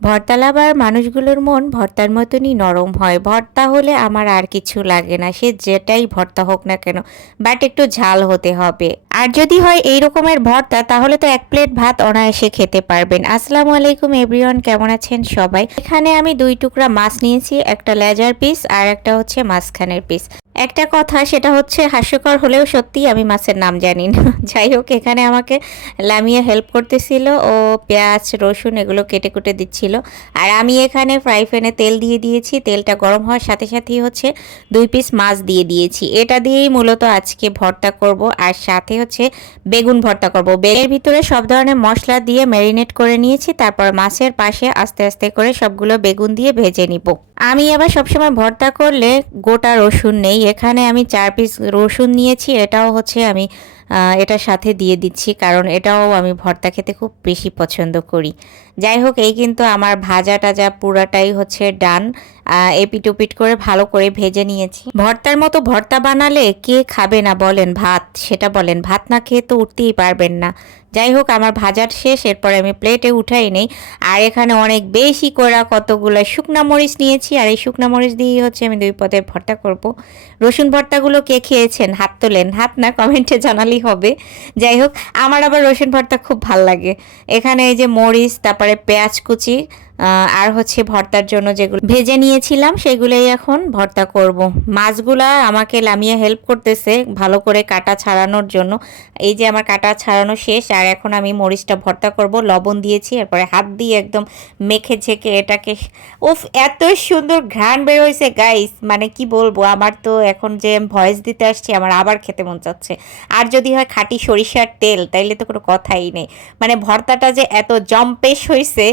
ভর্তা লাভার মানুষগুলোর মন ভর্তার মতনই নরম হয়। ভর্তা হলে আমার আর কিছু লাগে না, সে যেটাই ভর্তা হোক না কেন, বাট একটু ঝাল হতে হবে। আর যদি হয় এই রকমের ভর্তা, তাহলে তো এক প্লেট ভাত অনায়াসে খেতে পারবেন। আসসালামু আলাইকুম এভরিওয়ান, কেমন আছেন সবাই? এখানে আমি 2 টুকরা মাছ নিয়েছি, একটা লেজার পিস আর একটা হচ্ছে মাঝখানের পিস। একটা কথা, সেটা হচ্ছে হাস্যকর হলেও সত্যি আমি মাছের নাম জানি না। যাই হোক, এখানে আমাকে লামিয়া হেল্প করতেছিল, ও পেঁয়াজ রসুন এগুলো কেটে কুটে দিচ্ছিল। আর আমি এখানে ফ্রাই প্যানে তেল দিয়ে দিয়েছি, তেলটা গরম হওয়ার সাথে সাথেই হচ্ছে 2 পিস মাছ দিয়ে দিয়েছি। এটা দিয়েই মূলত আজকে ভর্তা করব, আর সাথে হচ্ছে বেগুন ভর্তা করব। বেগের ভিতরে সব ধরনের মশলা দিয়ে ম্যারিনেট করে নিয়েছি, তারপর মাছের পাশে আস্তে আস্তে করে সবগুলো বেগুন দিয়ে ভেজে নিব। আমি আবার সবসময় ভর্তা করলে গোটা রসুন নেই, এখানে আমি 4 পিস রসুন নিয়েছি, এটাও হচ্ছে আমি এটার সাথে দিয়ে দিচ্ছি, কারণ এটাও আমি ভর্তা খেতে খুব বেশি পছন্দ করি। যাই হোক, এই কিন্তু আমার ভাজা টাজা পুরাটাই হচ্ছে ডান। এপিট ওপিট করে ভালো করে ভেজে নিয়েছি। ভর্তার মতো ভর্তা বানালে কে খাবে না বলেন? ভাত, সেটা বলেন, ভাত না খেয়ে তো উঠতেই পারবেন না। যাই হোক, আমার ভাজার শেষ, এরপরে আমি প্লেটে উঠাই নেই। আর এখানে অনেক বেশি করে কতগুলো শুকনা মরিচ নিয়েছি, আর এই শুকনা মরিচ দিয়েই হচ্ছে আমি 2 পদের ভর্তা করব। রসুন ভর্তাগুলো কে খেয়েছেন? হাত তোলেন, হাত না কমেন্টে জানালেই হবে। যাই হোক, আমার আবার রসুন ভর্তা খুব ভাল লাগে। এখানে এই যে মরিচ, তারপরে পেঁয়াজ কুচি, আর হচ্ছে ভর্তার জন্য যেগুলো ভেজে নিয়েছিলাম সেগুলোই এখন ভর্তা করব। মাছগুলা আমাকে লামিয়ে হেল্প করতেছে ভালো করে কাটা ছাড়ানোর জন্য। এই যে আমার কাটা ছাড়ানো শেষ, আর এখন আমি মরিচটা ভর্তা করব। লবণ দিয়েছি, এরপরে হাত দিয়ে একদম মেখে ঝেঁকে এটাকে, উফ এত সুন্দর ঘ্রাণ বের হয়েছে গাইস, মানে কি বলবো। আমার তো এখন যে ভয়েস দিতে আসছি, আমার আবার খেতে মন চাচ্ছে। আর যদি হয় খাঁটি সরিষার তেল, তাইলে তো কোনো কথাই নেই। মানে ভর্তাটা যে এত জম্পেশ হয়েছে,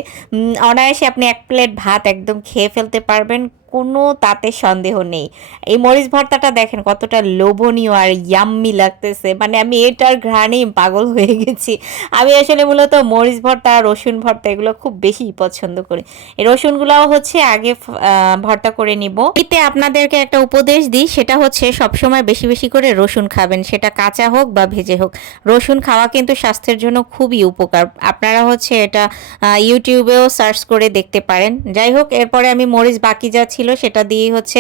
অনায়াসে আপনি 1 প্লেট ভাত একদম খেয়ে ফেলতে পারবেন, কোনো তাতে সন্দেহ নেই। এই মরিচ ভর্তাটা দেখেন কতটা লোভনীয় আর ইয়াম্মি লাগতেছে, মানে আমি এটার ঘ্রাণেই পাগল হয়ে গেছি। আমি আসলে মূলত মরিচ ভর্তা আর রসুন ভর্তা এগুলো খুব বেশি পছন্দ করি। এই রসুনগুলাও হচ্ছে আগে ভর্তা করে নিব। এতে আপনাদেরকে একটা উপদেশ দিই, সেটা হচ্ছে সবসময় বেশি বেশি করে রসুন খাবেন, সেটা কাঁচা হোক বা ভেজে হোক। রসুন খাওয়া কিন্তু স্বাস্থ্যের জন্য খুবই উপকার। আপনারা হচ্ছে এটা ইউটিউবেও সার্চ করে দেখতে পারেন। যাই হোক, এরপরে আমি মরিচ বাকি যা ছিল সেটা দিয়েই হচ্ছে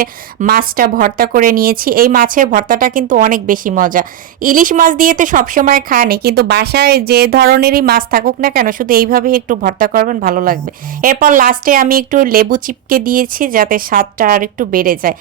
মাছটা ভর্তা করে নিয়েছি। এই মাছের ভর্তাটা কিন্তু অনেক বেশি মজা। ইলিশ মাছ দিয়ে তো সবসময় খায়নি, কিন্তু বাসায় যে ধরনেরই মাছ থাকুক না কেন, শুধু এইভাবেই একটু ভর্তা করবেন, ভালো লাগবে। এরপর লাস্টে আমি একটু লেবু চিপকে দিয়েছি, যাতে স্বাদটা আর একটু বেড়ে যায়।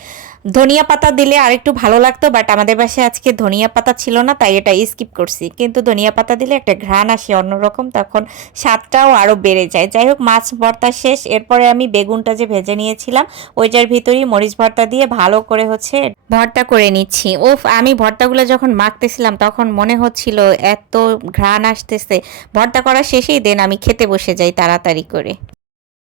ধনিয়া পাতা দিলে আর একটু ভালো লাগতো, বাট আমাদের বাসায় আজকে ধনিয়া পাতা ছিল না, তাই এটা স্কিপ করছি। কিন্তু ধনিয়া পাতা দিলে একটা ঘ্রাণ আসে অন্যরকম, তখন স্বাদটাও আরও বেড়ে যায়। যাই হোক, মাছ ভর্তা শেষ, এরপরে আমি বেগুনটা যে ভেজে নিয়েছিলাম ওইটার ভিতরেই মরিচ ভর্তা দিয়ে ভালো করে হচ্ছে ভর্তা করে নিচ্ছি। ওফ, আমি ভর্তাগুলো যখন মাখতেছিলাম তখন মনে হচ্ছিল এত ঘ্রাণ আসতেছে, ভর্তা করা শেষেই দেন আমি খেতে বসে যাই তাড়াতাড়ি করে।